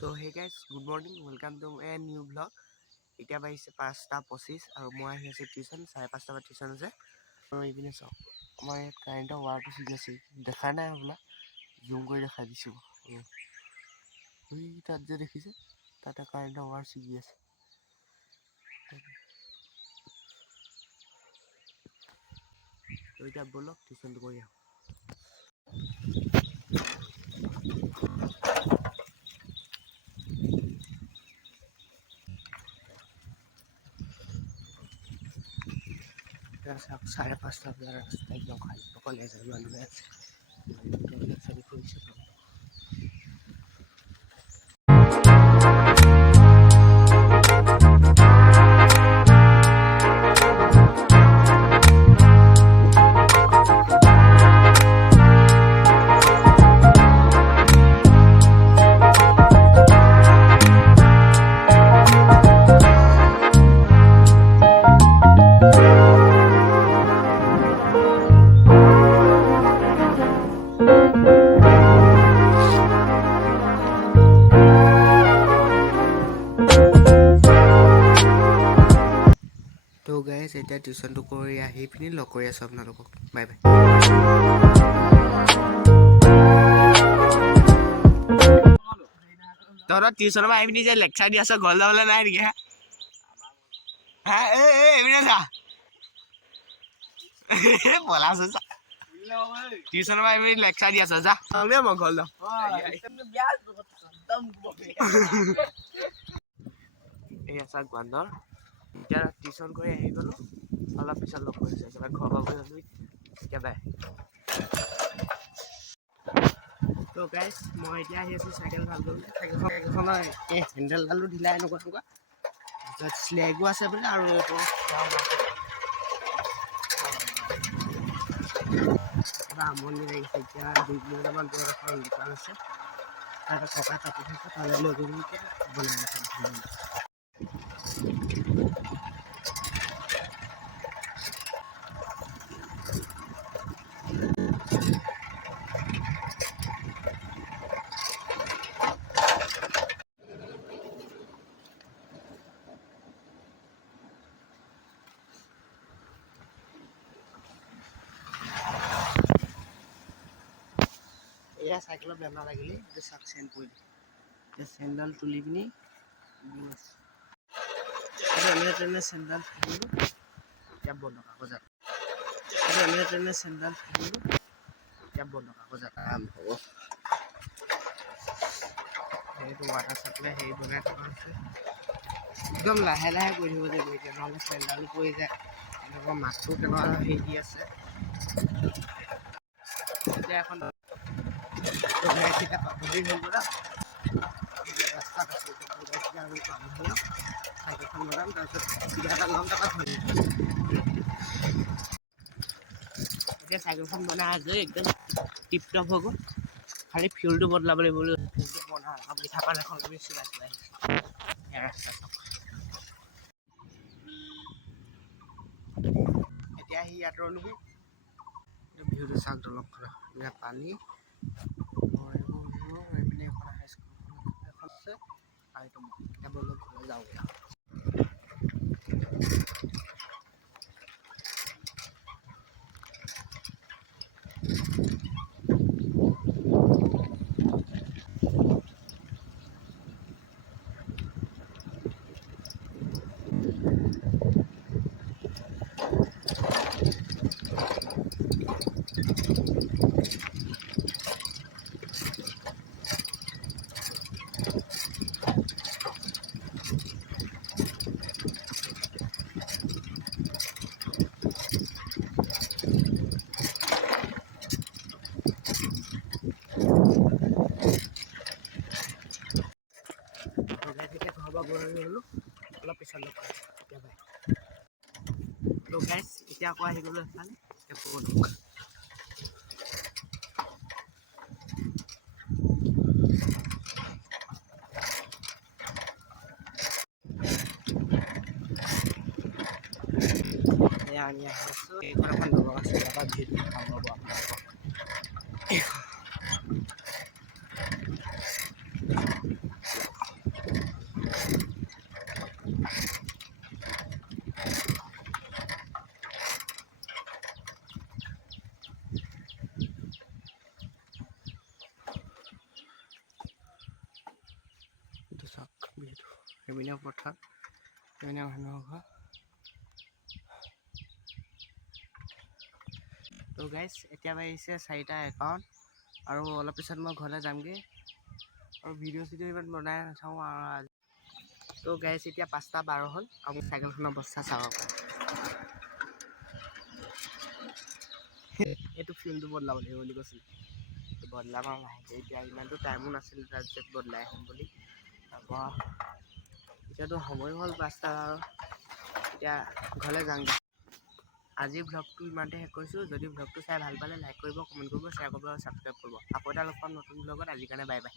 So hey guys, good morning. Welcome to a new vlog. এতিয়া বাজিছে 5:25 আৰু মই আহি আছোঁ টিউশ্যন 5:30 পৰা টিউশ্যন আছে আৰু এইপিনে চাওক আমাৰ ইয়াত কাৰেণ্টৰ ৱাৰটো ছিগি আছে দেখা নাই হ'বলা জুম কৰি দেখাই দিছোঁ তাত যে দেখিছে তাতে কাৰেণ্টৰ ৱাৰ ছিগি আছে তো এতিয়া ব'লক টিউশ্যনটো কৰি আহোঁ চাওক 5:30 বজাৰ ৰাস্তা একদম খালী অকলে এজন মানুহ আছে চাৰি কৰিছে তো গাইজ এতিয়া টিউশ্যনটো কৰি আহি পিনি লগ কৰি আছোঁ আপোনালোকক বাই বাই তহঁতৰ টিউশ্যনৰ পৰা আহি পিনি যে লেকচাৰ দি আছ ঘৰ যাবলৈ নাই নেকি হা এইপিনে চা পলাইছ চা টিউশ্যনৰ পৰা আহি পিনি লেকচাৰ দি আছ যা মই ঘৰ যাওঁ এয়া চাওক বান্দৰ এতিয়া টিউশ্যন কৰি আহি গ'লোঁ অলপ পিছত লগ কৰিছোঁ একেবাৰে ঘৰ পাবহি হ'লোঁ এতিয়া বাই তো গাইজ মই এতিয়া আহি আছোঁ চাইকেল ভাল কৰিবলৈ চাইকেলখনৰ এই হেণ্ডেলডালো ঢিলা এনেকুৱা তাৰপিছত শ্লেগো আছে বোলে আৰু এইটো আমনি লাগিছে এতিয়া 2 কিলোমিটাৰমান দূৰত এখন দোকান আছে তাতে ককা কাটি থাকে তালৈ লৈ গ'লোঁ এতিয়া বনাই আছে এয়া চাইকেলত বেমাৰ লাগিলে এতিয়া চাওক চেন পৰিলে এতিয়া চেণ্ডেল তুলি পিনি এনে ট্ৰেইনে চেণ্ডেল থাকিলোঁ এতিয়া বন্ধ কাগজত এনে ট্ৰেইনে চেণ্ডেল থাকিলোঁ এতিয়া বন্ধ কাগজত আৰম্ভ হ'ব সেইটো ৱাটাৰ চাপ্লাই হেৰি বনাই থকা হৈছে একদম লাহে লাহে কৰি থাকিব লাগিব এতিয়া নহ'লে চেণ্ডেলো পৰি যায় এনেকুৱা মাছটো কেনেকুৱা হেৰি দি আছে এতিয়া এখন পাবহি হ'ল পৰা ৰাস্তাত আছে আমি পাবহি চাইকেলখন লগাম তাৰপিছত কিবা এটা ল'ম তাৰপৰা ধৰিম এতিয়া চাইকেলখন বনাই আজৰি একদম টিপ টপ হৈ গ'ল খালি ফিউলটো বদলাব লাগিব ফিউলটো বনাই আকৌ মিঠা পান এখন আমি চিলাই আহিছোঁ এয়া ৰাস্তা চাওক এতিয়া আহি ইয়াত ৰ'লোহি ভিউটো চাওক দলংখনৰ ইয়াত পানী এইপিনে এখন হাইস্কুলখন এখন আছে আৰু এইটো এতিয়া ব'লক ঘৰলৈ যাওঁগৈ অলপ পিছত লগ এতিয়া বাই তো গাইজ এতিয়া আকৌ আহি গ'লোঁ এফালে আমি আহি আছোঁ এইখন এখন দলং আছে ইয়াৰ পৰা ভিডিঅ' দেখাম ৰ'ব আপোনালোকক সেইপিনে পথাৰ সেইপিনে মানুহৰ ঘৰ। তো গাইজ এতিয়া বাজিছে 4:51 আৰু অলপ পিছত মই ঘৰলৈ যামগৈ আৰু ভিডিঅ' ইমান বনাই নাথাকোঁ আৰু। তো গাইজ এতিয়া 5:12 হ'ল আৰু মোৰ চাইকেলখনৰ অৱস্থা চাওঁ। এইটো ফিল্ডটো বদলাব লাগিব বুলি কৈছিল, বদলাম আৰু লাহেকৈ। এতিয়া ইমানটো টাইমো নাছিলে তাৰপিছত বদলাই আহিম বুলি। তাৰপৰা এতিয়াতো সময়ো হ'ল 5টা আৰু এতিয়া ঘৰলৈ যাওঁগৈ। আজি ব্লগটো ইমানতে শেষ কৰিছোঁ। যদি ব্লগটো চাই ভাল পালে লাইক কৰিব, কমেণ্ট কৰিব, শ্বেয়াৰ কৰিব আৰু ছাবস্ক্ৰাইব কৰিব। আকৌ এটা লগ পাম নতুন ব্লগত। আজিৰ কাৰণে বাই বাই।